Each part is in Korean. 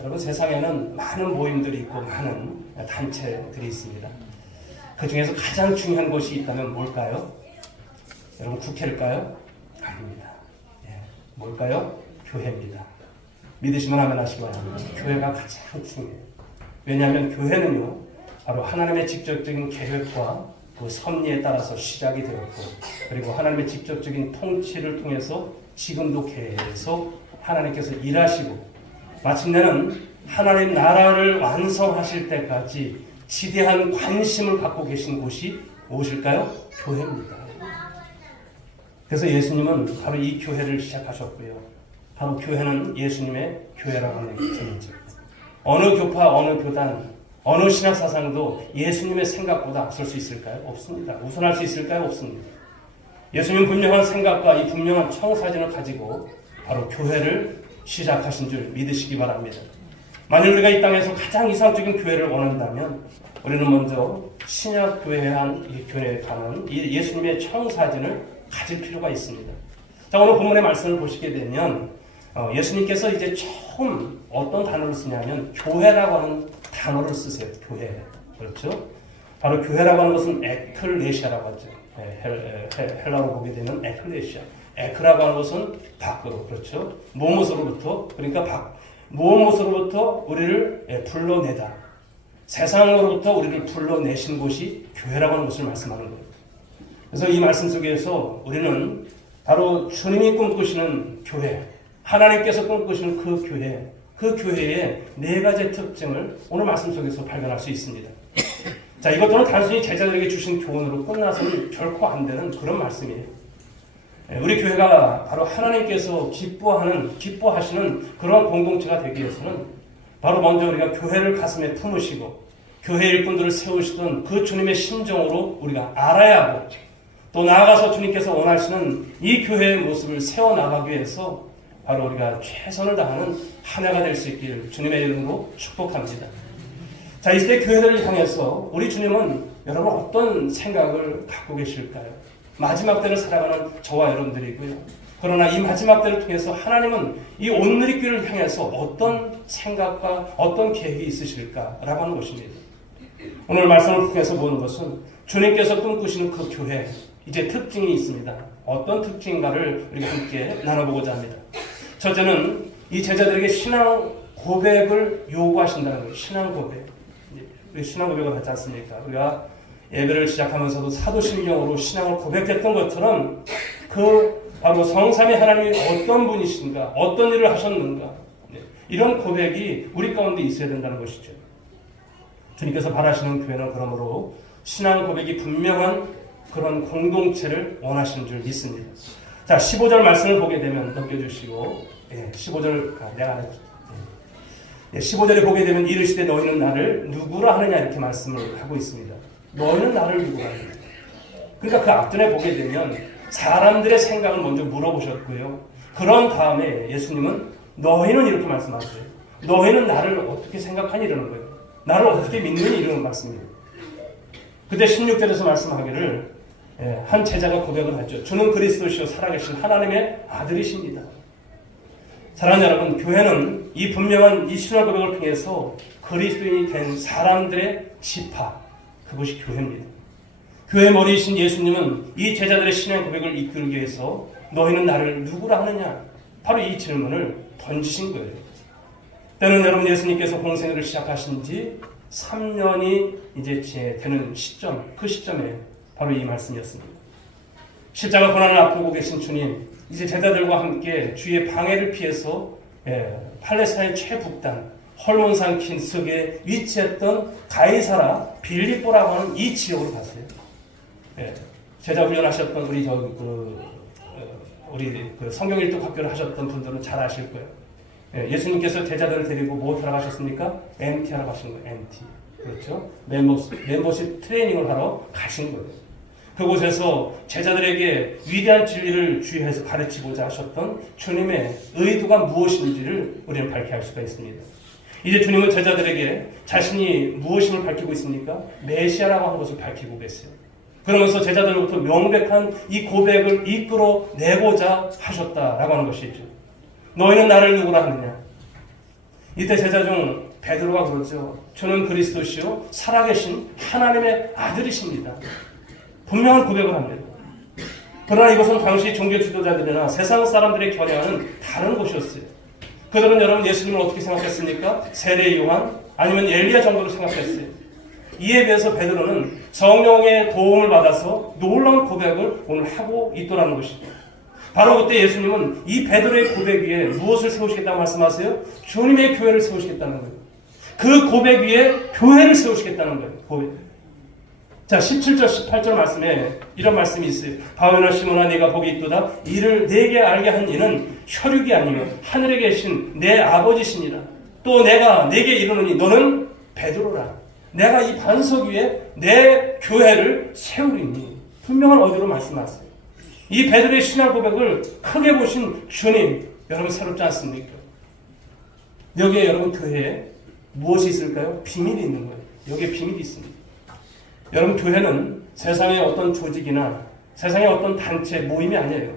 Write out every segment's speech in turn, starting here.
여러분, 세상에는 많은 모임들이 있고 많은 단체들이 있습니다. 그 중에서 가장 중요한 것이 있다면 뭘까요? 여러분, 국회일까요? 아닙니다. 뭘까요? 교회입니다. 믿으시면 아멘 하시기 바랍니다. 교회가 가장 중요해요. 왜냐하면 교회는요, 바로 하나님의 직접적인 계획과 그 섭리에 따라서 시작이 되었고, 그리고 하나님의 직접적인 통치를 통해서 지금도 계속 하나님께서 일하시고, 마침내는 하나님 나라를 완성하실 때까지 지대한 관심을 갖고 계신 곳이 무엇일까요? 교회입니다. 그래서 예수님은 바로 이 교회를 시작하셨고요. 바로 교회는 예수님의 교회라고 하는 것이죠. 어느 교파, 어느 교단, 어느 신학 사상도 예수님의 생각보다 앞설 수 있을까요? 없습니다. 우선할 수 있을까요? 없습니다. 예수님은 분명한 생각과 이 분명한 청사진을 가지고 바로 교회를 시작하신 줄 믿으시기 바랍니다. 만일 우리가 이 땅에서 가장 이상적인 교회를 원한다면 우리는 먼저 신약 교회에 한 이 교회에 가는 이 예수님의 청사진을 가질 필요가 있습니다. 자, 오늘 본문의 말씀을 보시게 되면 예수님께서 이제 처음 어떤 단어를 쓰냐면 교회라고 하는 단어를 쓰세요. 교회. 그렇죠? 바로 교회라고 하는 것은 에클레시아라고 하죠. 헬라로 보게 되면 에클레시아. 에크라고 하는 것은 밖으로. 그렇죠? 무엇으로부터? 그러니까 무엇으로부터 우리를 불러내다. 세상으로부터 우리를 불러내신 곳이 교회라고 하는 것을 말씀하는 거예요. 그래서 이 말씀 속에서 우리는 바로 주님이 꿈꾸시는 교회, 하나님께서 꿈꾸시는 그 교회의 네 가지 특징을 오늘 말씀 속에서 발견할 수 있습니다. 자, 이것들은 단순히 제자들에게 주신 교훈으로 끝나서는 결코 안 되는 그런 말씀이에요. 우리 교회가 바로 하나님께서 기뻐하시는 그런 공동체가 되기 위해서는 바로 먼저 우리가 교회를 가슴에 품으시고 교회 일꾼들을 세우시던 그 주님의 심정으로 우리가 알아야 하고, 또 나아가서 주님께서 원하시는 이 교회의 모습을 세워나가기 위해서 바로 우리가 최선을 다하는 한 해가 될 수 있길 주님의 이름으로 축복합니다. 자, 이때 교회들을 향해서 우리 주님은 여러분 어떤 생각을 갖고 계실까요? 마지막 때를 살아가는 저와 여러분들이고요. 그러나 이 마지막 때를 통해서 하나님은 이 온누리교회를 향해서 어떤 생각과 어떤 계획이 있으실까라고 하는 것입니다. 오늘 말씀을 통해서 보는 것은 주님께서 꿈꾸시는 그 교회, 이제 특징이 있습니다. 어떤 특징인가를 우리가 함께 나눠보고자 합니다. 첫째는 이 제자들에게 신앙 고백을 요구하신다는 거예요. 신앙 고백. 우리 신앙 고백을 하지 않습니까? 우리가 예배를 시작하면서도 사도신경으로 신앙을 고백했던 것처럼 바로 성삼위 하나님이 어떤 분이신가, 어떤 일을 하셨는가, 이런 고백이 우리 가운데 있어야 된다는 것이죠. 주님께서 바라시는 교회는 그러므로 신앙 고백이 분명한 그런 공동체를 원하시는 줄 믿습니다. 자, 15절 말씀을 보게 되면 넘겨주시고, 15절, 15절에 보게 되면 이르시되 너희는 나를 누구라 하느냐 이렇게 말씀을 하고 있습니다. 너희는 나를 누구라 하느냐. 그러니까 그 앞전에 보게 되면 사람들의 생각을 먼저 물어보셨고요. 그런 다음에 예수님은 너희는 이렇게 말씀하세요. 너희는 나를 어떻게 생각하니 이러는 거예요. 나를 어떻게 믿느니 이러는 말씀이에요. 그때 16절에서 말씀하기를 한 제자가 고백을 하죠. 주는 그리스도시요 살아계신 하나님의 아들이십니다. 사랑하는 여러분, 교회는 이 분명한 이 신앙 고백을 통해서 그리스도인이 된 사람들의 지파, 그것이 교회입니다. 교회 머리이신 예수님은 이 제자들의 신앙 고백을 이끌기 위해서 너희는 나를 누구라 하느냐? 바로 이 질문을 던지신 거예요. 때는 여러분 예수님께서 공생애를 시작하신 지 3년이 이제 되는 시점, 그 시점에 바로 이 말씀이었습니다. 십자가 고난을 앞두고 계신 주님, 이제 제자들과 함께 주의 방해를 피해서 팔레스타인 최북단 헐몬산 킨석에 위치했던 가이사라 빌립보라고 하는 이 지역으로 갔어요. 제자 훈련하셨던 우리 성경 일독 학교를 하셨던 분들은 잘 아실 거예요. 예수님께서 제자들을 데리고 뭐 하러 가셨습니까? MT 하러 가신 거예요. MT. 그렇죠? 멤버십 트레이닝을 하러 가신 거예요. 그곳에서 제자들에게 위대한 진리를 주의해서 가르치고자 하셨던 주님의 의도가 무엇인지를 우리는 밝게 할 수가 있습니다. 이제 주님은 제자들에게 자신이 무엇임을 밝히고 있습니까? 메시아라고 하는 것을 밝히고 계세요. 그러면서 제자들로부터 명백한 이 고백을 이끌어내고자 하셨다라고 하는 것이죠. 너희는 나를 누구라 하느냐? 이때 제자 중 베드로가 그러죠. 저는 그리스도시요 살아계신 하나님의 아들이십니다. 분명한 고백을 합니다. 그러나 이것은 당시 종교 지도자들이나 세상 사람들의 견해와는 다른 곳이었어요. 그들은 여러분 예수님을 어떻게 생각했습니까? 세례 요한 아니면 엘리야 정도로 생각했어요. 이에 비해서 베드로는 성령의 도움을 받아서 놀라운 고백을 오늘 하고 있더라는 것이죠. 바로 그때 예수님은 이 베드로의 고백 위에 무엇을 세우시겠다고 말씀하세요? 주님의 교회를 세우시겠다는 거예요. 그 고백 위에 교회를 세우시겠다는 거예요. 고백. 자, 17절, 18절 말씀에 이런 말씀이 있어요. 바오나 시몬아 네가 복이 있도다. 이를 내게 알게 한 이는 혈육이 아니며 하늘에 계신 내 아버지시니라. 또 내가 내게 이르노니 너는 베드로라. 내가 이 반석 위에 내 교회를 세우리니. 분명한 어디로 말씀하세요. 이 베드로의 신앙 고백을 크게 보신 주님, 여러분 새롭지 않습니까? 여기에 여러분 교회에 무엇이 있을까요? 비밀이 있는 거예요. 여기에 비밀이 있습니다. 여러분 교회는 세상의 어떤 조직이나 세상의 어떤 단체, 모임이 아니에요.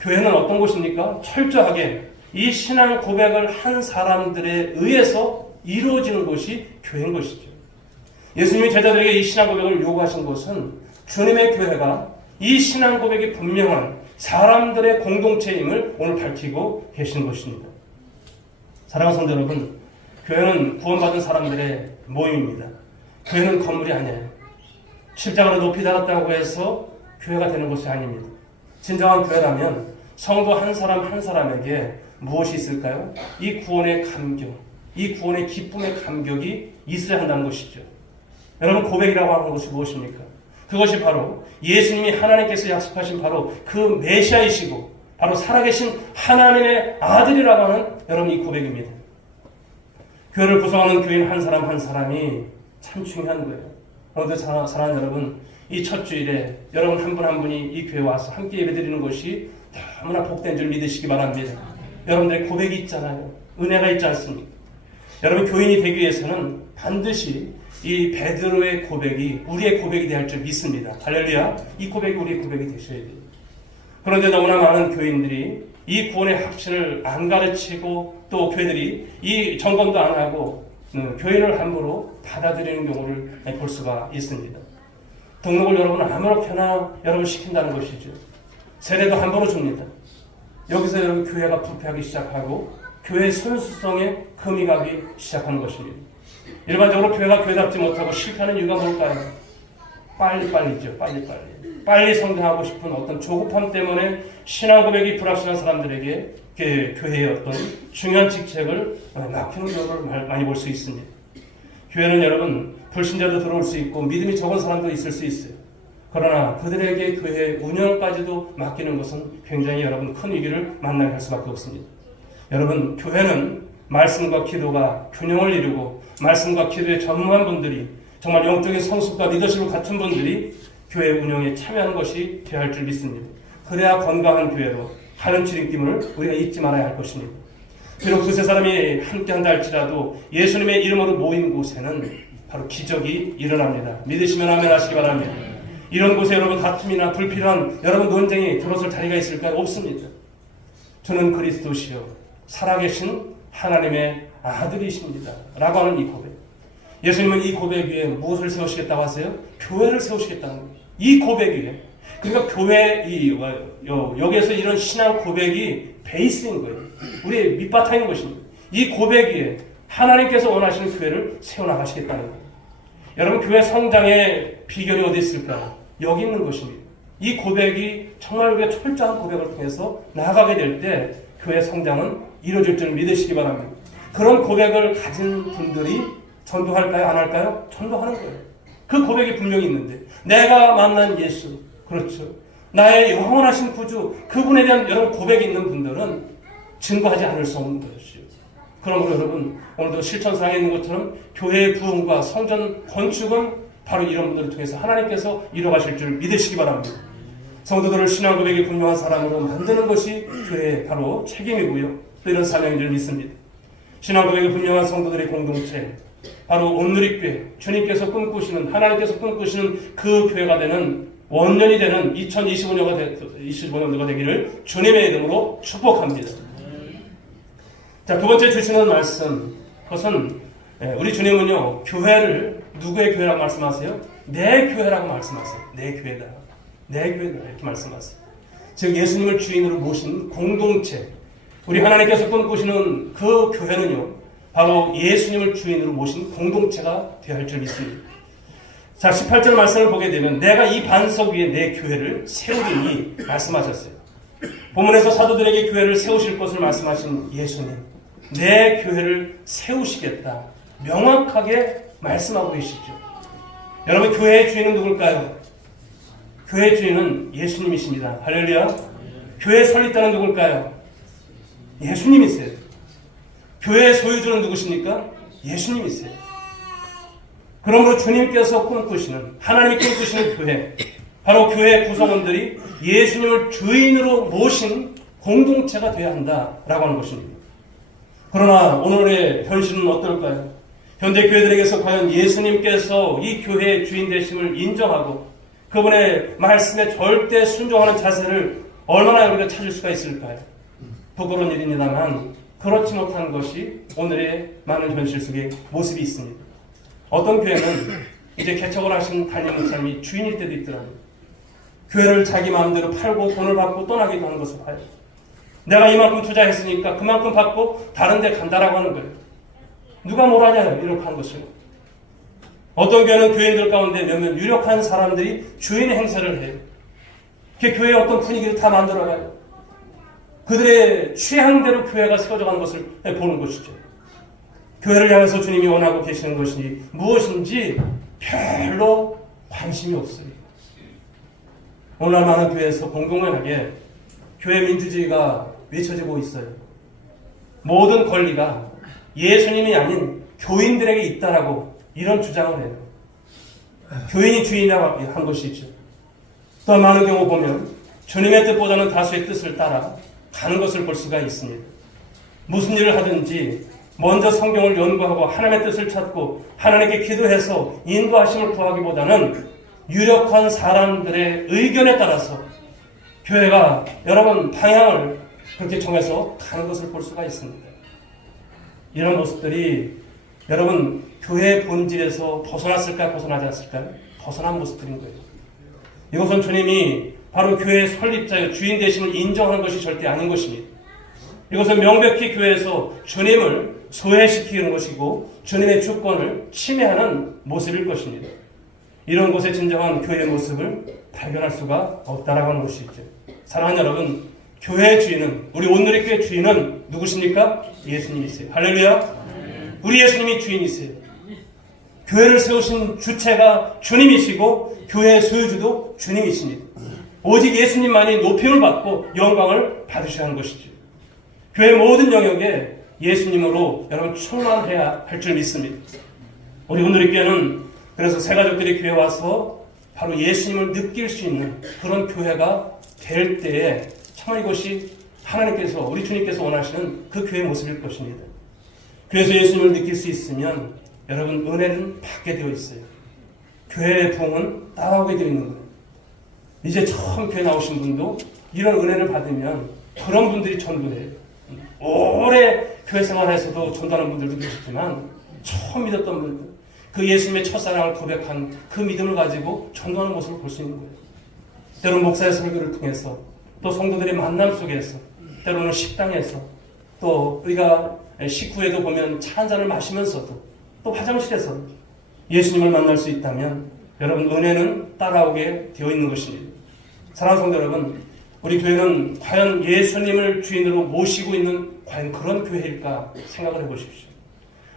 교회는 어떤 곳입니까? 철저하게 이 신앙 고백을 한 사람들에 의해서 이루어지는 것이 교회인 것이죠. 예수님이 제자들에게 이 신앙 고백을 요구하신 것은 주님의 교회가 이 신앙 고백이 분명한 사람들의 공동체임을 오늘 밝히고 계신 것입니다. 사랑하는 성도 여러분, 교회는 구원받은 사람들의 모임입니다. 교회는 건물이 아니에요. 십자가로 높이 달았다고 해서 교회가 되는 것이 아닙니다. 진정한 교회라면 성도 한 사람 한 사람에게 무엇이 있을까요? 이 구원의 감격, 이 구원의 기쁨의 감격이 있어야 한다는 것이죠. 여러분 고백이라고 하는 것이 무엇입니까? 그것이 바로 예수님이 하나님께서 약속하신 바로 그 메시아이시고 바로 살아계신 하나님의 아들이라고 하는 여러분 이 고백입니다. 교회를 구성하는 교인 한 사람 한 사람이 참 중요한 거예요. 오늘도 사랑하는 여러분, 이 첫 주일에 여러분 한 분 한 분이 이 교회에 와서 함께 예배드리는 것이 너무나 복된 줄 믿으시기 바랍니다. 여러분들의 고백이 있잖아요. 은혜가 있지 않습니까? 여러분 교인이 되기 위해서는 반드시 이 베드로의 고백이 우리의 고백이 되어야 할 줄 믿습니다. 할렐루야. 이 고백이 우리의 고백이 되셔야 돼요. 그런데 너무나 많은 교인들이 이 구원의 확신을 안 가르치고 또 교회들이 이 점검도 안 하고 교인을 함부로 받아들이는 경우를 볼 수가 있습니다. 등록을 여러분 아무렇게나 여러분 시킨다는 것이죠. 세례도 함부로 줍니다. 여기서 여러분 교회가 부패하기 시작하고 교회의 선수성에 금이 가기 시작하는 것입니다. 일반적으로 교회가 교회답지 못하고 실패하는 이유가 뭘까요? 빨리빨리죠. 빨리 성장하고 싶은 어떤 조급함 때문에 신앙 고백이 불확실한 사람들에게 교회의 어떤 중요한 직책을 맡기는 경우를 많이 볼 수 있습니다. 교회는 여러분 불신자도 들어올 수 있고 믿음이 적은 사람도 있을 수 있어요. 그러나 그들에게 교회 운영까지도 맡기는 것은 굉장히 여러분 큰 위기를 만나게 할 수밖에 없습니다. 여러분 교회는 말씀과 기도가 균형을 이루고 말씀과 기도에 전무한 분들이 정말 영적인 성숙과 리더십을 갖춘 분들이 교회 운영에 참여하는 것이 되어야 할 줄 믿습니다. 그래야 건강한 교회로 하는 지름길을 우리가 잊지 말아야 할 것입니다. 비록 두세 사람이 함께 한다 할지라도 예수님의 이름으로 모인 곳에는 바로 기적이 일어납니다. 믿으시면 아멘 하시기 바랍니다. 이런 곳에 여러분 다툼이나 불필요한 여러분 논쟁이 들어설 자리가 있을까요? 없습니다. 저는 그리스도시요 살아계신 하나님의 아들이십니다 라고 하는 이 고백. 예수님은 이 고백 위에 무엇을 세우시겠다고 하세요? 교회를 세우시겠다는 거예요. 이 고백 위에. 그러니까 교회 여기에서 이런 신앙 고백이 베이스인 거예요. 우리의 밑바탕인 것입니다. 이 고백 위에 하나님께서 원하시는 교회를 세워나가시겠다는 거예요. 여러분 교회 성장의 비결이 어디 있을까요? 여기 있는 것입니다. 이 고백이 정말 우리가 철저한 고백을 통해서 나아가게 될 때 교회 성장은 이루어질 줄 믿으시기 바랍니다. 그런 고백을 가진 분들이 전도할까요? 안 할까요? 전도하는 거예요. 그 고백이 분명히 있는데 내가 만난 예수, 그렇죠. 나의 영원하신 구주, 그분에 대한 여러분 고백이 있는 분들은 증거하지 않을 수 없는 것이죠. 그러므로 여러분 오늘도 실천상에 있는 것처럼 교회의 부흥과 성전 건축은 바로 이런 분들을 통해서 하나님께서 이루어가실 줄 믿으시기 바랍니다. 성도들을 신앙 고백이 분명한 사람으로 만드는 것이 교회의 바로 책임이고요. 또 이런 사명인 줄 믿습니다. 신앙 고백이 분명한 성도들의 공동체, 바로 온누리교회, 주님께서 꿈꾸시는, 하나님께서 꿈꾸시는 그 교회가 되는 원년이 되는 2025년도가 되기를 주님의 이름으로 축복합니다. 자, 두 번째 주시는 말씀, 그것은 우리 주님은요, 교회를 누구의 교회라고 말씀하세요? 내 교회라고 말씀하세요. 내 교회다. 내 교회다. 이렇게 말씀하세요. 즉 예수님을 주인으로 모신 공동체, 우리 하나님께서 꿈꾸시는 그 교회는요, 바로 예수님을 주인으로 모신 공동체가 되어야 할 줄 믿습니다. 자, 18절 말씀을 보게 되면 내가 이 반석 위에 내 교회를 세우리니 말씀하셨어요. 본문에서 사도들에게 교회를 세우실 것을 말씀하신 예수님, 내 교회를 세우시겠다 명확하게 말씀하고 계시죠. 여러분, 교회의 주인은 누굴까요? 교회의 주인은 예수님이십니다. 할렐루야. 교회의 설립자는 누굴까요? 예수님이세요. 교회의 소유주는 누구십니까? 예수님이세요. 그러므로 주님께서 꿈꾸시는, 하나님이 꿈꾸시는 교회, 바로 교회 구성원들이 예수님을 주인으로 모신 공동체가 되어야 한다라고 하는 것입니다. 그러나 오늘의 현실은 어떨까요? 현대 교회들에게서 과연 예수님께서 이 교회의 주인 되심을 인정하고 그분의 말씀에 절대 순종하는 자세를 얼마나 우리가 찾을 수가 있을까요? 부끄러운 일입니다만 그렇지 못한 것이 오늘의 많은 현실 속의 모습이 있습니다. 어떤 교회는 이제 개척을 하신 담임 목사님이 주인일 때도 있더라고요. 교회를 자기 마음대로 팔고 돈을 받고 떠나기도 하는 것을 봐요. 내가 이만큼 투자했으니까 그만큼 받고 다른 데 간다라고 하는 거예요. 누가 뭐라냐 이렇게 하는 것을. 어떤 교회는 교인들 가운데 몇몇 유력한 사람들이 주인 행세를 해요. 그 교회의 어떤 분위기를 다 만들어가요. 그들의 취향대로 교회가 세워져가는 것을 보는 것이죠. 교회를 향해서 주님이 원하고 계시는 것이 무엇인지 별로 관심이 없어요. 오늘 많은 교회에서 공공연하게 교회 민주주의가 외쳐지고 있어요. 모든 권리가 예수님이 아닌 교인들에게 있다라고 이런 주장을 해요. 교인이 주인이라고 한 것이죠. 또 많은 경우 보면 주님의 뜻보다는 다수의 뜻을 따라 가는 것을 볼 수가 있습니다. 무슨 일을 하든지 먼저 성경을 연구하고 하나님의 뜻을 찾고 하나님께 기도해서 인도하심을 구하기보다는 유력한 사람들의 의견에 따라서 교회가 여러분 방향을 그렇게 정해서 가는 것을 볼 수가 있습니다. 이런 모습들이 여러분 교회의 본질에서 벗어났을까 벗어나지 않았을까요? 벗어난 모습들인 거예요. 이것은 주님이 바로 교회의 설립자여 주인 되심을 인정하는 것이 절대 아닌 것입니다. 이것은 명백히 교회에서 주님을 소외시키는 것이고 주님의 주권을 침해하는 모습일 것입니다. 이런 곳에 진정한 교회의 모습을 발견할 수가 없다라고 하는 것이죠. 사랑하는 여러분, 교회의 주인은, 우리 온누리 교회 주인은 누구십니까? 예수님이세요. 할렐루야. 우리 예수님이 주인이세요. 교회를 세우신 주체가 주님이시고 교회의 소유주도 주님이십니다. 오직 예수님만이 높임을 받고 영광을 받으셔야 하는 것이죠. 교회 모든 영역에 예수님으로 여러분 충만해야 할 줄 믿습니다. 우리 온누리 교회는 그래서 새 가족들이 교회에 와서 바로 예수님을 느낄 수 있는 그런 교회가 될 때에 정말 이것이 하나님께서, 우리 주님께서 원하시는 그 교회의 모습일 것입니다. 교회에서 예수님을 느낄 수 있으면 여러분 은혜는 받게 되어 있어요. 교회의 부흥은 따라오게 되어 있는 거예요. 이제 처음 교회 나오신 분도 이런 은혜를 받으면 그런 분들이 전도해요. 오래 교회 생활에서도 전도하는 분들도 계시지만 처음 믿었던 분들, 그 예수님의 첫사랑을 고백한 그 믿음을 가지고 전도하는 모습을 볼 수 있는 거예요. 때로는 목사의 설교를 통해서, 또 성도들의 만남 속에서, 때로는 식당에서, 또 우리가 식후에도 보면 차 한 잔을 마시면서도, 또 화장실에서 예수님을 만날 수 있다면 여러분 은혜는 따라오게 되어 있는 것입니다. 사랑하는 성도 여러분, 우리 교회는 과연 예수님을 주인으로 모시고 있는 과연 그런 교회일까 생각을 해보십시오.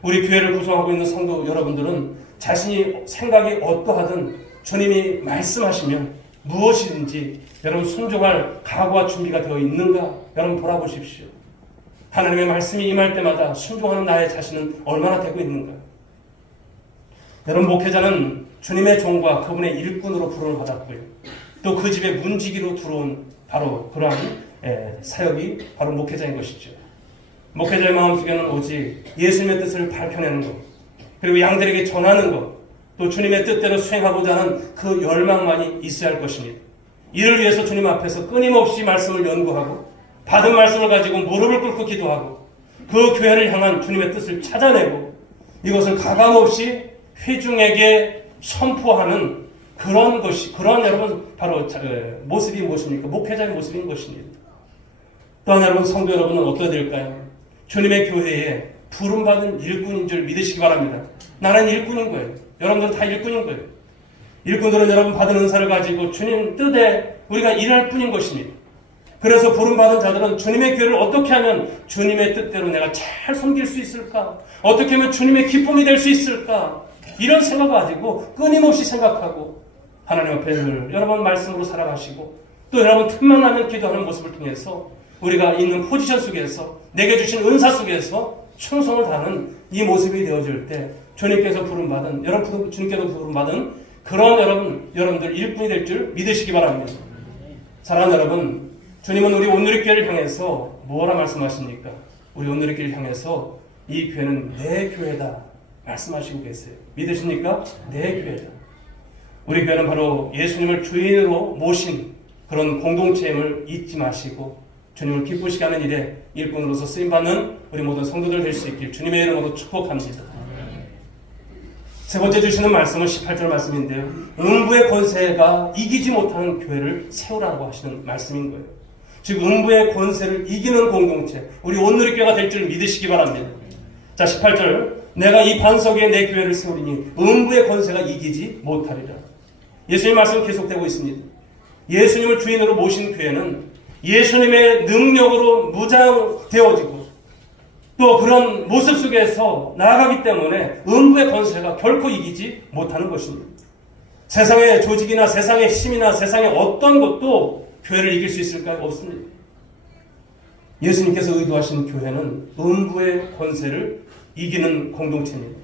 우리 교회를 구성하고 있는 성도 여러분들은 자신이 생각이 어떠하든 주님이 말씀하시면 무엇이든지 여러분 순종할 각오와 준비가 되어 있는가 여러분 돌아보십시오. 하나님의 말씀이 임할 때마다 순종하는 나의 자신은 얼마나 되고 있는가. 여러분 목회자는 주님의 종과 그분의 일꾼으로 부름을 받았고요. 또 그 집에 문지기로 들어온 바로 그러한 사역이 바로 목회자인 것이죠. 목회자의 마음속에는 오직 예수님의 뜻을 밝혀내는 것, 그리고 양들에게 전하는 것, 또 주님의 뜻대로 수행하고자 하는 그 열망만이 있어야 할 것입니다. 이를 위해서 주님 앞에서 끊임없이 말씀을 연구하고 받은 말씀을 가지고 무릎을 꿇고 기도하고 그 교회를 향한 주님의 뜻을 찾아내고 이것을 가감없이 회중에게 선포하는 그런 것이, 그런 여러분 바로 모습이 무엇입니까? 목회자의 모습인 것입니다. 또한 여러분, 성도 여러분은 어떠해야 될까요? 주님의 교회에 부름받은 일꾼인 줄 믿으시기 바랍니다. 나는 일꾼인 거예요. 여러분들은 다 일꾼인 거예요. 일꾼들은 여러분 받은 은사를 가지고 주님 뜻에 우리가 일할 뿐인 것입니다. 그래서 부름받은 자들은 주님의 교회를 어떻게 하면 주님의 뜻대로 내가 잘 섬길 수 있을까? 어떻게 하면 주님의 기쁨이 될 수 있을까? 이런 생각을 가지고 끊임없이 생각하고 하나님 앞에 늘 여러분 말씀으로 살아가시고 또 여러분 틈만 나면 기도하는 모습을 통해서 우리가 있는 포지션 속에서 내게 주신 은사 속에서 충성을 다하는 이 모습이 되어질 때 주님께서 부름받은, 주님께서 부름받은 그런 여러분들 일꾼이 될 줄 믿으시기 바랍니다. 사랑하는 여러분, 주님은 우리 온누리교회를 향해서 뭐라 말씀하십니까? 우리 온누리교회를 향해서 이 교회는 내 교회다 말씀하시고 계세요. 믿으십니까? 내 교회다. 우리 교회는 바로 예수님을 주인으로 모신 그런 공동체임을 잊지 마시고 주님을 기쁘시게 하는 일에 일꾼으로서 쓰임받는 우리 모든 성도들 될 수 있길 주님의 이름으로 축복합니다. 세 번째 주시는 말씀은 18절 말씀인데요. 음부의 권세가 이기지 못하는 교회를 세우라고 하시는 말씀인 거예요. 즉 음부의 권세를 이기는 공동체, 우리 온누리교회가 될 줄 믿으시기 바랍니다. 자, 18절, 내가 이 반석 위에 내 교회를 세우리니 음부의 권세가 이기지 못하리라. 예수님 말씀은 계속되고 있습니다. 예수님을 주인으로 모신 교회는 예수님의 능력으로 무장되어지고 또 그런 모습 속에서 나아가기 때문에 음부의 권세가 결코 이기지 못하는 것입니다. 세상의 조직이나 세상의 힘이나 세상의 어떤 것도 교회를 이길 수 있을까요? 없습니다. 예수님께서 의도하신 교회는 음부의 권세를 이기는 공동체입니다.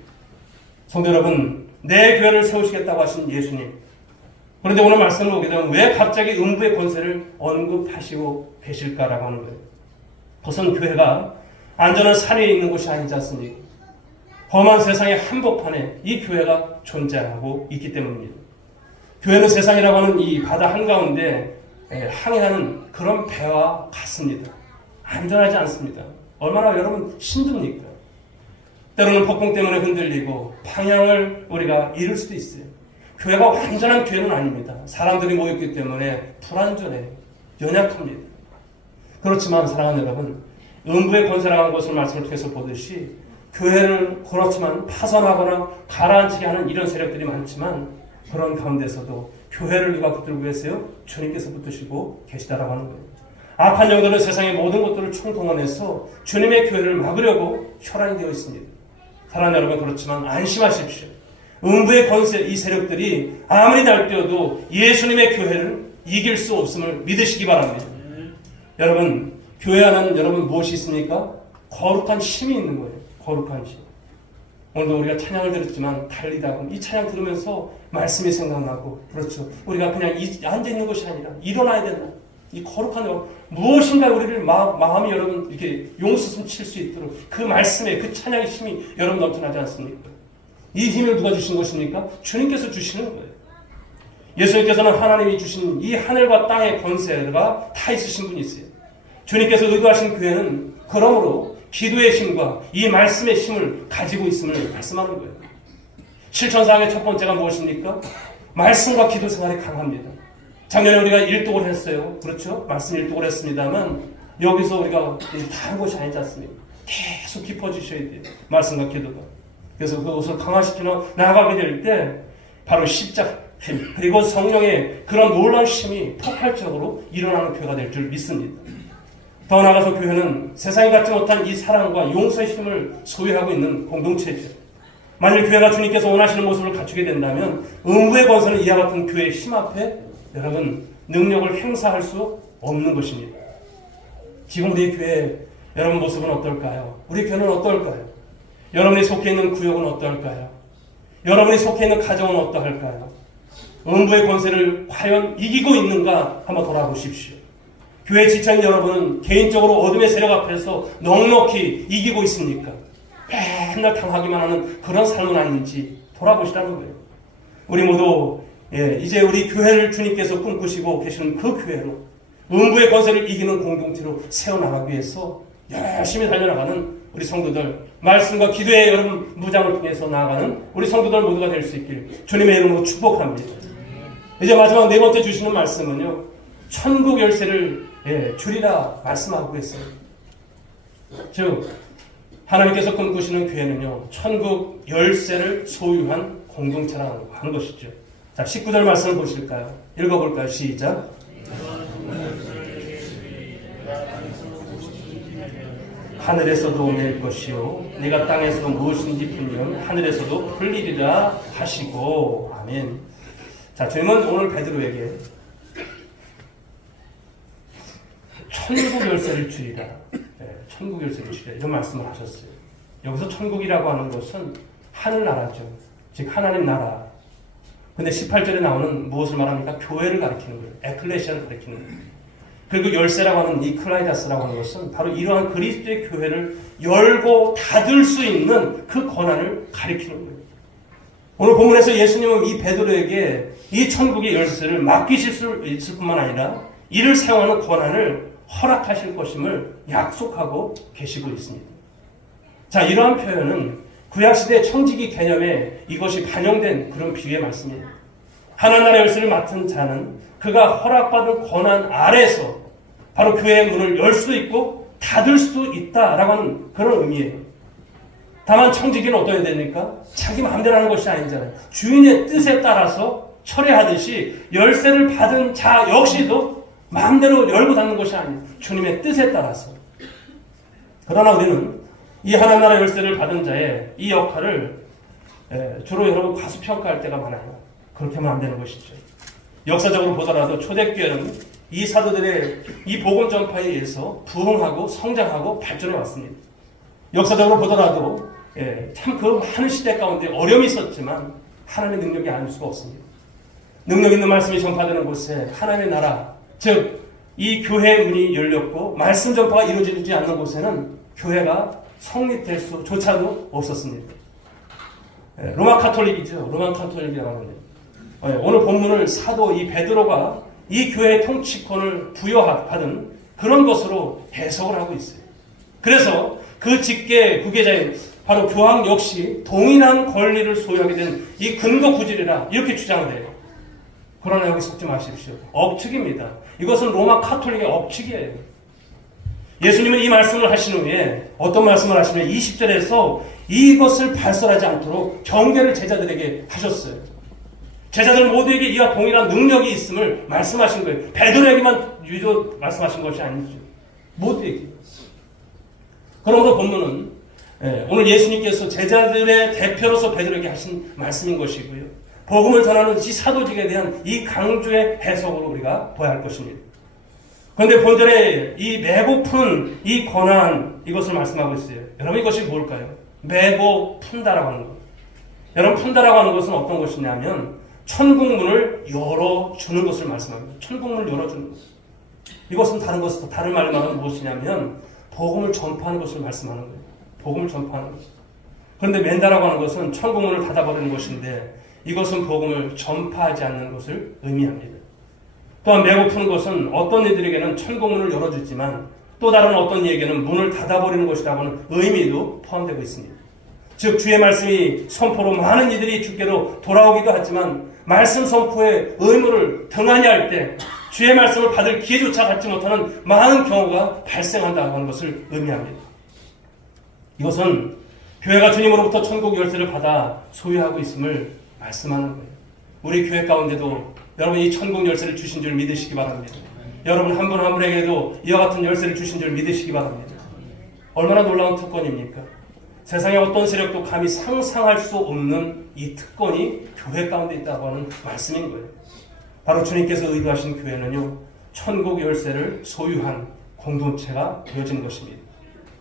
성도 여러분, 내 교회를 세우시겠다고 하신 예수님, 그런데 오늘 말씀을 보게 되면 왜 갑자기 음부의 권세를 언급하시고 계실까라고 하는 거예요. 그것은 교회가 안전한 산에 있는 곳이 아니지 않습니까? 험한 세상의 한복판에 이 교회가 존재하고 있기 때문입니다. 교회는 세상이라고 하는 이 바다 한가운데 항해하는 그런 배와 같습니다. 안전하지 않습니다. 얼마나 여러분 힘듭니까? 때로는 폭풍 때문에 흔들리고 방향을 우리가 잃을 수도 있어요. 교회가 완전한 교회는 아닙니다. 사람들이 모였기 때문에 불안전해요. 연약합니다. 그렇지만 사랑하는 여러분, 음부의 권세라고 하는 것을 말씀을 통해서 보듯이 교회를 그렇지만 파손하거나 가라앉히게 하는 이런 세력들이 많지만 그런 가운데서도 교회를 누가 붙들고 계세요? 주님께서 붙드시고 계시다라고 하는 거예요. 악한 영들은 세상의 모든 것들을 총동원해서 주님의 교회를 막으려고 혈안이 되어 있습니다. 사랑하는 여러분, 그렇지만 안심하십시오. 음부의 권세, 이 세력들이 아무리 날뛰어도 예수님의 교회를 이길 수 없음을 믿으시기 바랍니다. 여러분, 교회 안에는 여러분 무엇이 있습니까? 거룩한 힘이 있는 거예요. 거룩한 힘. 오늘도 우리가 찬양을 들었지만 달리다 이 찬양 들으면서 말씀이 생각나고, 그렇죠. 우리가 그냥 앉아있는 것이 아니라 일어나야 된다. 이 거룩한 무엇인가 우리를 마음이 여러분 이렇게 용수숨 칠 수 있도록 그 말씀에 그 찬양의 힘이 여러분 넘쳐나지 않습니까? 이 힘을 누가 주신 것입니까? 주님께서 주시는 거예요. 예수님께서는 하나님이 주신 이 하늘과 땅의 권세가 다 있으신 분이 있어요. 주님께서 의도하신 교회는 그러므로 기도의 힘과 이 말씀의 힘을 가지고 있음을 말씀하는 거예요. 실천사항의 첫 번째가 무엇입니까? 말씀과 기도 생활이 강합니다. 작년에 우리가 일독을 했어요. 그렇죠? 말씀 일독을 했습니다만 여기서 우리가 다른 것이 아니지 않습니까? 계속 깊어지셔야 돼요. 말씀과 기도가. 그래서 그것을 강화시키며 나아가게 될 때 바로 십자가 힘 그리고 성령의 그런 놀라운 힘이 폭발적으로 일어나는 교회가 될 줄 믿습니다. 더 나아가서 교회는 세상이 갖지 못한 이 사랑과 용서의 힘을 소유하고 있는 공동체죠. 만일 교회가 주님께서 원하시는 모습을 갖추게 된다면 음부의 권세는 이와 같은 교회의 힘 앞에 여러분 능력을 행사할 수 없는 것입니다. 지금 우리 교회 여러분 모습은 어떨까요? 우리 교회는 어떨까요? 여러분이 속해 있는 구역은 어떨까요? 여러분이 속해 있는 가정은 어떠할까요? 음부의 권세를 과연 이기고 있는가 한번 돌아보십시오. 교회 지체인 여러분은 개인적으로 어둠의 세력 앞에서 넉넉히 이기고 있습니까? 맨날 당하기만 하는 그런 삶은 아닌지 돌아보시라는 거예요. 우리 모두 이제 우리 교회를 주님께서 꿈꾸시고 계시는 그 교회로 음부의 권세를 이기는 공동체로 세워나가기 위해서 열심히 달려나가는 우리 성도들, 말씀과 기도의 여러분 무장을 통해서 나아가는 우리 성도들 모두가 될 수 있길 주님의 이름으로 축복합니다. 이제 마지막 네 번째 주시는 말씀은요, 천국 열쇠를 주리라 말씀하고 있어요. 즉 하나님께서 꿈꾸시는 교회는요, 천국 열쇠를 소유한 공동체라는 하는 것이죠. 자, 19절 말씀을 보실까요? 읽어볼까요? 시작. 하늘에서도 낼 것이요 네가 땅에서 무엇인지 풀면 하늘에서도 풀리리라 하시고. 아멘. 자, 주님은 오늘 베드로에게 천국 열쇠를 주리라, 천국 열쇠를 주리라 이런 말씀을 하셨어요. 여기서 천국이라고 하는 것은 하늘나라죠. 즉 하나님 나라. 근데 18절에 나오는 무엇을 말합니까? 교회를 가리키는 거예요. 에클레시아를 가리키는 거예요. 그리고 열쇠라고 하는 니클라이다스라고 하는 것은 바로 이러한 그리스도의 교회를 열고 닫을 수 있는 그 권한을 가리키는 거예요. 오늘 본문에서 예수님은 이 베드로에게 이 천국의 열쇠를 맡기실 수 있을 뿐만 아니라 이를 사용하는 권한을 허락하실 것임을 약속하고 계시고 있습니다. 자, 이러한 표현은 구약시대 청지기 개념에 이것이 반영된 그런 비유의 말씀이에요. 하나나라 열쇠를 맡은 자는 그가 허락받은 권한 아래에서 바로 교회의 문을 열 수도 있고 닫을 수도 있다라고 하는 그런 의미예요. 다만 청지기는 어떠해야 됩니까? 자기 마음대로 하는 것이 아니잖아요. 주인의 뜻에 따라서 처리하듯이 열쇠를 받은 자 역시도 마음대로 열고 닫는 것이 아니에요. 주님의 뜻에 따라서. 그러나 우리는 이 하나나라 열쇠를 받은 자의 이 역할을 주로 여러분 과소평가할 때가 많아요. 그렇게 하면 안 되는 것이죠. 역사적으로 보더라도 초대교회는 이 사도들의 이 복음 전파에 의해서 부흥하고 성장하고 발전해 왔습니다. 역사적으로 보더라도 참 그 많은 시대 가운데 어려움이 있었지만 하나님의 능력이 아닐 수가 없습니다. 능력 있는 말씀이 전파되는 곳에 하나님의 나라, 즉 이 교회의 문이 열렸고 말씀 전파가 이루어지지 않는 곳에는 교회가 성립될 수조차도 없었습니다. 로마 카톨릭이죠. 로마 카톨릭이라고 하는데 오늘 본문을 사도 이 베드로가 이 교회의 통치권을 부여받은 그런 것으로 해석을 하고 있어요. 그래서 그 직계 구계자인 바로 교황 역시 동일한 권리를 소유하게 된 이 근거 구질이라 이렇게 주장을 해요. 그러나 여기 속지 마십시오. 억측입니다. 이것은 로마 카톨릭의 억측이에요. 예수님은 이 말씀을 하신 후에 어떤 말씀을 하시면 20절에서 이것을 발설하지 않도록 경계를 제자들에게 하셨어요. 제자들 모두에게 이와 동일한 능력이 있음을 말씀하신 거예요. 베드로에게만 유저 말씀하신 것이 아니죠. 모두에게. 그러므로 본문은 오늘 예수님께서 제자들의 대표로서 베드로에게 하신 말씀인 것이고요. 복음을 전하는 이 사도직에 대한 이 강조의 해석으로 우리가 봐야 할 것입니다. 그런데 본절에 이 메고 푸는 이 권한, 이것을 말씀하고 있어요. 여러분, 이것이 뭘까요? 메고 푼다라고 하는 것. 여러분, 푼다라고 하는 것은 어떤 것이냐면 천국문을 열어주는 것을 말씀합니다. 천국문을 열어주는 것. 이것은 다른 말로 말하면 무엇이냐면 복음을 전파하는 것을 말씀하는 거예요. 복음을 전파하는 것. 그런데 맨다라고 하는 것은 천국문을 닫아버리는 것인데 이것은 복음을 전파하지 않는 것을 의미합니다. 또한 메고 푸는 것은 어떤 이들에게는 천국문을 열어주지만 또 다른 어떤 이에게는 문을 닫아버리는 것이라고 하는 의미도 포함되고 있습니다. 즉 주의 말씀이 선포로 많은 이들이 주께로 돌아오기도 하지만 말씀 선포의 의무를 등한히 할 때 주의 말씀을 받을 기회조차 갖지 못하는 많은 경우가 발생한다고 하는 것을 의미합니다. 이것은 교회가 주님으로부터 천국 열쇠를 받아 소유하고 있음을 말씀하는 거예요. 우리 교회 가운데도 여러분 이 천국 열쇠를 주신 줄 믿으시기 바랍니다. 여러분 한 분 한 분에게도 이와 같은 열쇠를 주신 줄 믿으시기 바랍니다. 얼마나 놀라운 특권입니까? 세상의 어떤 세력도 감히 상상할 수 없는 이 특권이 교회 가운데 있다고 하는 말씀인 거예요. 바로 주님께서 의도하신 교회는요, 천국 열쇠를 소유한 공동체가 되어진 것입니다.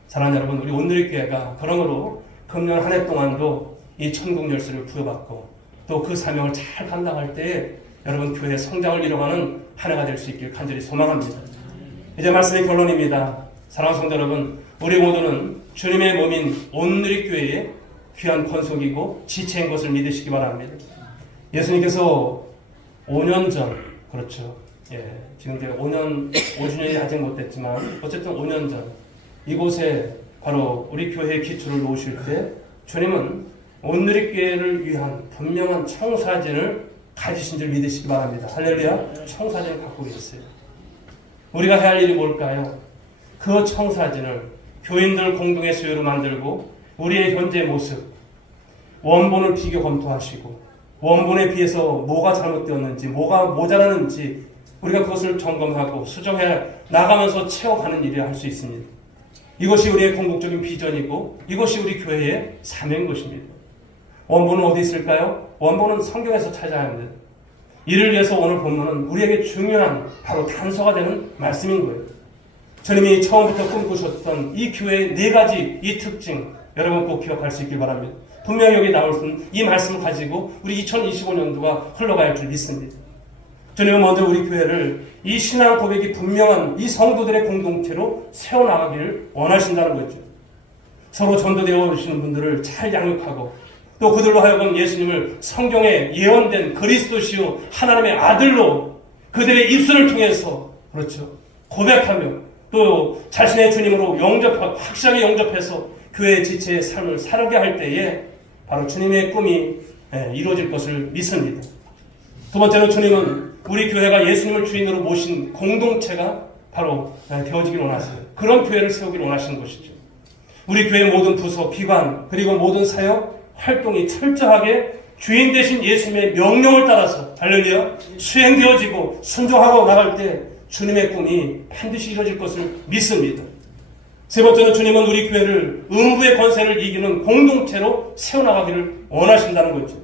사랑하는 여러분, 우리 온누리 교회가 그러므로 금년 한 해 동안도 이 천국 열쇠를 부여받고 또 그 사명을 잘 감당할 때에 여러분 교회의 성장을 이뤄가는 한 해가 될 수 있길 간절히 소망합니다. 이제 말씀의 결론입니다. 사랑하는 성도 여러분, 우리 모두는 주님의 몸인 온누리 교회의 귀한 권속이고 지체인 것을 믿으시기 바랍니다. 예수님께서 5년 전, 그렇죠. 지금 이제 5주년이 아직 못 됐지만 어쨌든 5년 전 이곳에 바로 우리 교회의 기초를 놓으실 때 주님은 온누리교회를 위한 분명한 청사진을 가지신 줄 믿으시기 바랍니다. 할렐루야. 청사진을 갖고 계셨어요. 우리가 해야 할 일이 뭘까요? 그 청사진을 교인들 공동의 소유로 만들고 우리의 현재 모습, 원본을 비교 검토하시고 원본에 비해서 뭐가 잘못되었는지 뭐가 모자라는지 우리가 그것을 점검하고 수정해 나가면서 채워가는 일을 할 수 있습니다. 이것이 우리의 궁극적인 비전이고 이것이 우리 교회의 사명인 것입니다. 원본은 어디 있을까요? 원본은 성경에서 찾아야 합니다. 이를 위해서 오늘 본문은 우리에게 중요한 바로 단서가 되는 말씀인 거예요. 주님이 처음부터 꿈꾸셨던 이 교회의 4가지 이 특징 여러분 꼭 기억할 수 있길 바랍니다. 분명히 여기 나올 수 있는 이 말씀을 가지고 우리 2025년도가 흘러갈 줄 믿습니다. 주님은 먼저 우리 교회를 이 신앙 고백이 분명한 이 성도들의 공동체로 세워나가기를 원하신다는 거죠. 서로 전도되어 오시는 분들을 잘 양육하고 또 그들로 하여금 예수님을 성경에 예언된 그리스도시요 하나님의 아들로 그들의 입술을 통해서 그렇죠 고백하며 또 자신의 주님으로 영접하고 확실하게 영접해서 교회의 지체의 삶을 살게 할 때에 바로 주님의 꿈이 이루어질 것을 믿습니다. 두 번째는 주님은 우리 교회가 예수님을 주인으로 모신 공동체가 바로 되어지길 원하세요. 그런 교회를 세우길 원하시는 것이죠. 우리 교회 모든 부서, 기관 그리고 모든 사역 활동이 철저하게 주인 되신 예수님의 명령을 따라서 할렐루야 수행되어지고 순종하고 나갈 때 주님의 꿈이 반드시 이루어질 것을 믿습니다. 세 번째는 주님은 우리 교회를 음부의 권세를 이기는 공동체로 세워나가기를 원하신다는 거죠.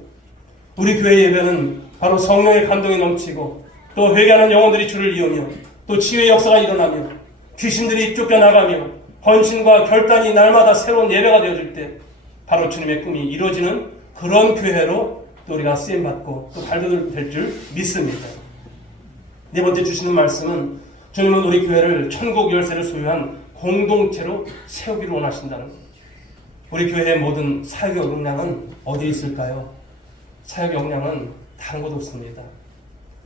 우리 교회 예배는 바로 성령의 감동이 넘치고 또 회개하는 영혼들이 주를 이으며 또 치유의 역사가 일어나며 귀신들이 쫓겨나가며 헌신과 결단이 날마다 새로운 예배가 되어질 때 바로 주님의 꿈이 이루어지는 그런 교회로 또 우리가 쓰임받고 또 발돋될 줄 믿습니다. 네 번째 주시는 말씀은 주님은 우리 교회를 천국 열쇠를 소유한 공동체로 세우기를 원하신다는 거예요. 우리 교회의 모든 사역 역량은 어디에 있을까요? 사역 역량은 다른 곳 없습니다.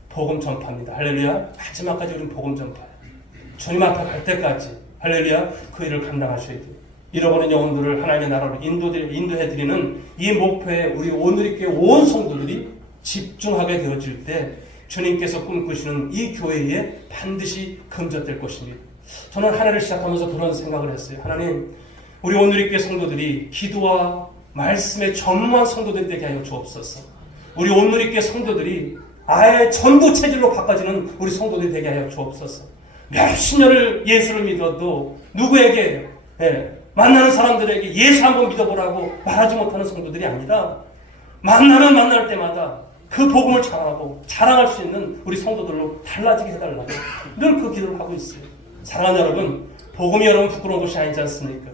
복음 전파입니다. 할렐루야. 마지막까지 우리는 복음 전파예요. 주님 앞에 갈 때까지 할렐루야 그 일을 감당하셔야 돼요. 잃어버린 영혼들을 하나님의 나라로 인도해드리는 이 목표에 우리 오늘의 온 성도들이 집중하게 되어질 때 주님께서 꿈꾸시는 이 교회에 반드시 금젖될 것입니다. 저는 한 해를 시작하면서 그런 생각을 했어요. 하나님, 우리 오늘의 성도들이 기도와 말씀에 전무한 성도들이 되게 하여 주옵소서. 우리 오늘의 성도들이 아예 전부 체질로 바꿔지는 우리 성도들이 되게 하여 주옵소서. 몇십 년을 예수를 믿어도 누구에게 만나는 사람들에게 예수 한번 믿어보라고 말하지 못하는 성도들이 아니라 만나면 만날 때마다 그 복음을 자랑하고 자랑할 수 있는 우리 성도들로 달라지게 해달라고 늘 그 기도를 하고 있어요. 사랑하는 여러분, 복음이 여러분 부끄러운 것이 아니지 않습니까?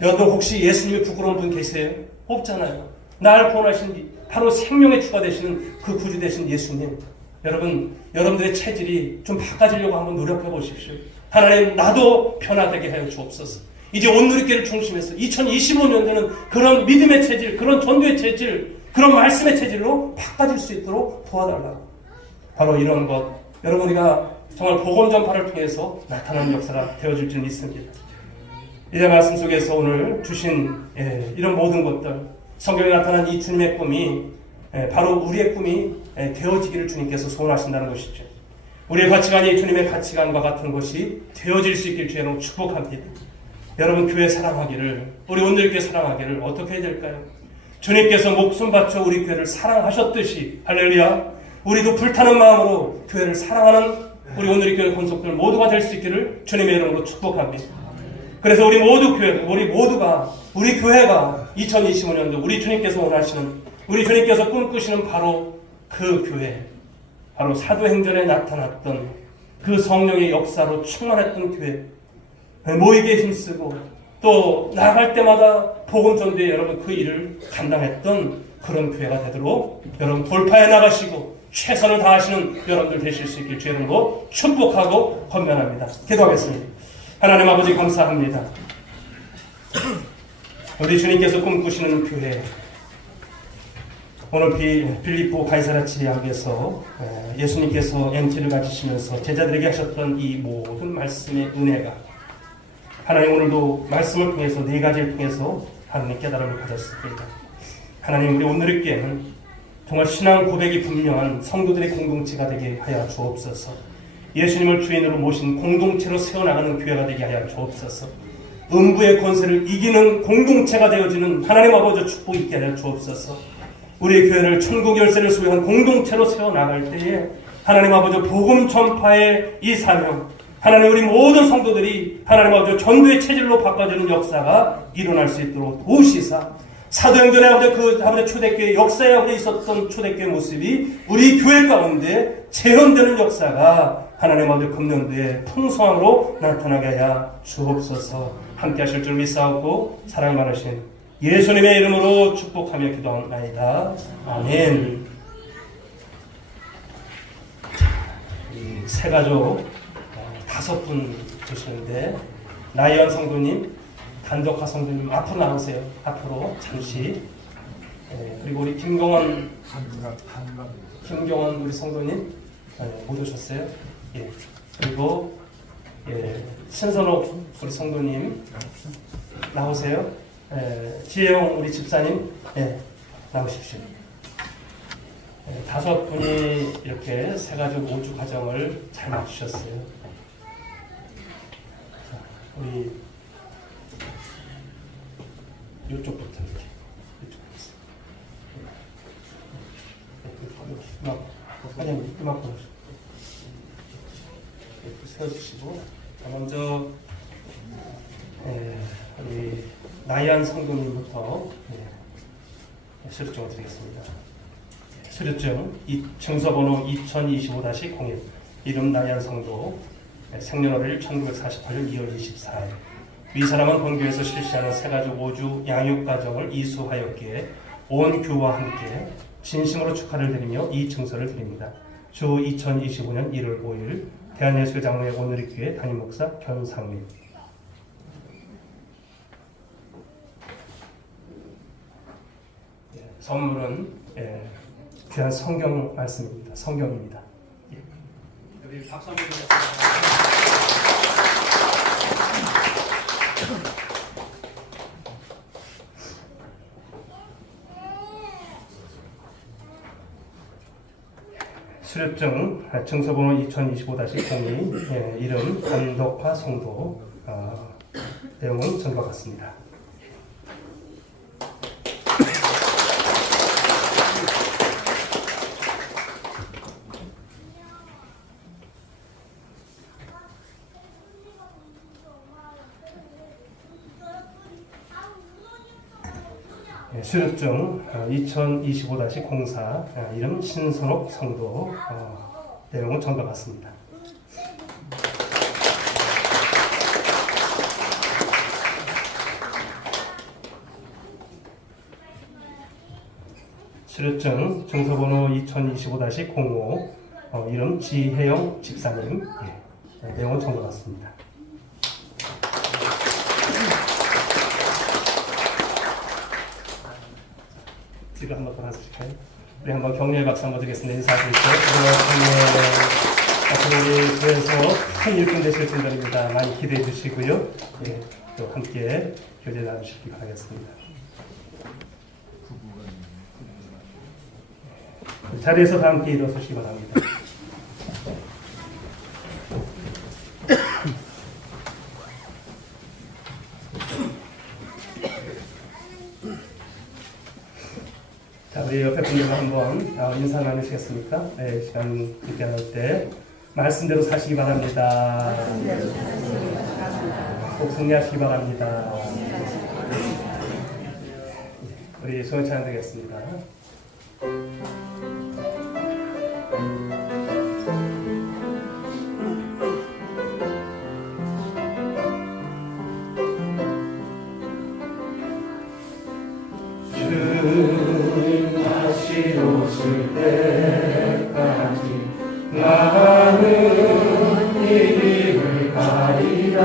여러분 혹시 예수님이 부끄러운 분 계세요? 없잖아요. 날 구원하신 바로 생명의 주가 되시는 그 구주 되신 예수님, 여러분, 여러분들의 체질이 좀 바꿔지려고 한번 노력해 보십시오. 하나님, 나도 변화되게 하여 주옵소서. 이제 온누리교회를 중심해서 2025년도는 그런 믿음의 체질, 그런 전도의 체질, 그런 말씀의 체질로 바꿔질 수 있도록 도와달라고. 바로 이런 것, 여러분 우리가 정말 복음 전파를 통해서 나타나는 역사가 되어질 줄 믿습니다. 이제 말씀 속에서 오늘 주신 이런 모든 것들, 성경에 나타난 이 주님의 꿈이 바로 우리의 꿈이 되어지기를 주님께서 소원하신다는 것이죠. 우리의 가치관이 주님의 가치관과 같은 것이 되어질 수 있길 주의로 축복합니다. 여러분 교회 사랑하기를, 우리 오늘교회 사랑하기를 어떻게 해야 될까요? 주님께서 목숨 바쳐 우리 교회를 사랑하셨듯이 할렐루야, 우리도 불타는 마음으로 교회를 사랑하는 우리 오늘의 교회 권속들 모두가 될 수 있기를 주님의 이름으로 축복합니다. 그래서 우리 모두가 우리 교회가 2025년도 우리 주님께서 원하시는, 우리 주님께서 꿈꾸시는 바로 그 교회, 바로 사도행전에 나타났던 그 성령의 역사로 충만했던 교회, 모이게 힘쓰고 또 나아갈 때마다 복음 전도에 여러분 그 일을 감당했던 그런 교회가 되도록 여러분 돌파해 나가시고 최선을 다하시는 여러분들 되실 수 있길 주의 이름으로 축복하고 권면합니다. 기도하겠습니다. 하나님 아버지 감사합니다. 우리 주님께서 꿈꾸시는 교회, 오늘 빌립보 가이사랴 지역에서 예수님께서 MT를 가지시면서 제자들에게 하셨던 이 모든 말씀의 은혜가 하나님, 오늘도 말씀을 통해서 네 가지를 통해서 하나님 깨달음을 가졌습니다. 하나님, 우리 오늘의 교회는 정말 신앙 고백이 분명한 성도들의 공동체가 되게 하여 주옵소서. 예수님을 주인으로 모신 공동체로 세워나가는 교회가 되게 하여 주옵소서. 음부의 권세를 이기는 공동체가 되어지는 하나님 아버지 축복 있게 하여 주옵소서. 우리의 교회를 천국 열쇠를 소유한 공동체로 세워나갈 때에 하나님 아버지 복음 전파의 이 사명, 하나님 우리 모든 성도들이 하나님 아버지 전도의 체질로 바꿔주는 역사가 일어날 수 있도록 도우시사, 사도행전의 아버지 그 아버지 초대교회 역사에 아버지 있었던 초대교회 모습이 우리 교회 가운데 재현되는 역사가 하나님 아버지 금년도에 풍성함으로 나타나게 하여 주옵소서. 함께 하실 줄 믿사옵고 사랑 많으신 예수님의 이름으로 축복하며 기도하옵나이다. 아멘. 이 세 가족 5분 계시는데, 나이언 성도님, 단독화 성도님 앞으로 나오세요. 앞으로 잠시. 그리고 우리 김경원 우리 성도님 못 오셨어요? 예. 그리고 신선옥 우리 성도님 나오세요. 지혜영 우리 집사님 나오십시오. 5분이 이렇게 세 가족 5주 과정을 잘 맞추셨어요. 우리 이쪽부터 이렇게 음악 세워주시고, 먼저 우리 나이안 성도님부터 수료증을 드리겠습니다. 수료증 증서번호 2025-01, 이름 나이안 성도, 생년월일 1948년 2월 24일. 이 사람은 본교에서 실시하는 세가족 5주 양육과정을 이수하였기에 온 교와 함께 진심으로 축하를 드리며 이 증서를 드립니다. 주 2025년 1월 5일 대한예술장로회 오늘의교회 담임목사 견상민. 선물은 귀한 성경 말씀입니다. 성경입니다. 우리 박수 한번 드리겠습니다. 수료증 증서번호 2025-02, 이름 단독화 성도, 내용은 전과 같습니다. 수료증 2025-04, 이름 신선옥 성도, 내용은 전과 같습니다. 수료증 증서번호 2025-05, 이름 지혜영 집사님, 내용은 전과 같습니다. 뒤로 한번 돌아주실까요? 우리 한번 격려의 박수 한번 드리겠습니다. 인사드리죠. 앞으로 우리 교회에서 큰 일꾼 되실 분들입니다. 많이 기대해 주시고요. 또 함께 교제 나누시기 바라겠습니다. 자리에서 다 함께 일어서시기 바랍니다. 자, 우리 옆에 분들과 한번 인사 나누시겠습니까? 시간 있게 나올 때 말씀대로 사시기 바랍니다. 꼭 승리하시기 바랍니다. 우리 소원 찬양 드리겠습니다. 주님 다시 오실 때까지 나는 이 길을 가리라.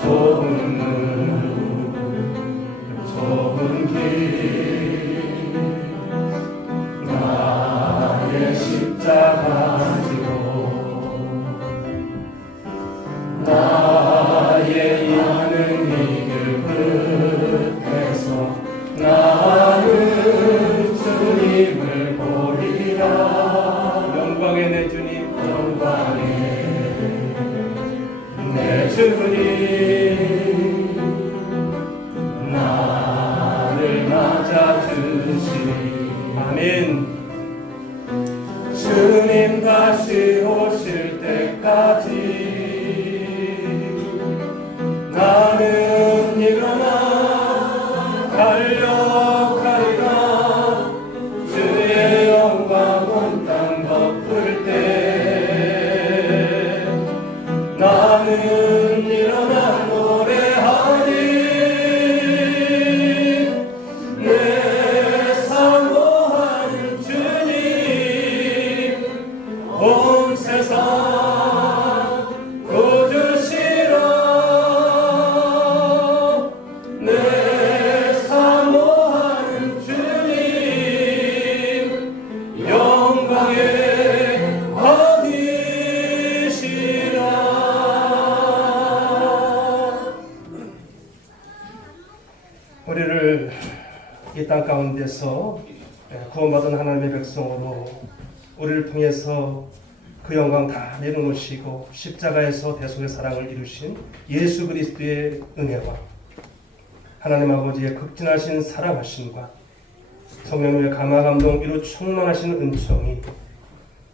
좁은 길 나의 십자가 지고 나는 주님을 보리라. 영광의 내 주님, 영광의 내 주님, 나를 맞아주시니. 아멘. 주님 다시 오실 때까지 나는 일어나 달려가리라. 주의 영광 온 땅 덮을 때 나는 일어나 노래하리. 내 사모하는 주님, 온 세상 구주시라. 내 사모하는 주님, 영광의 왕이시라. 우리를 이 땅 가운데서 구원받은 하나님의 백성으로 우리를 통해서 그 영광 다 내려놓으시고 십자가에서 대속의 사랑을 이루신 예수 그리스도의 은혜와 하나님 아버지의 극진하신 사랑하심과 성령님의 감화 감동 이루 충만하신 은총이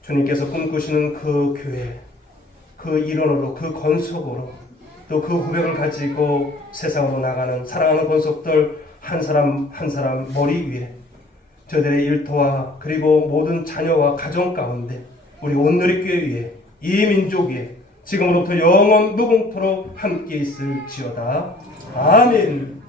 주님께서 꿈꾸시는 그 교회, 그 일원으로, 그 건속으로, 또 그 후백을 가지고 세상으로 나가는 사랑하는 권속들 한 사람 한 사람 머리 위에 저들의 일터와 그리고 모든 자녀와 가정 가운데 우리 온누리교회 위에 이 민족 위에 지금으로부터 영원 무궁토록 함께 있을지어다. 아멘.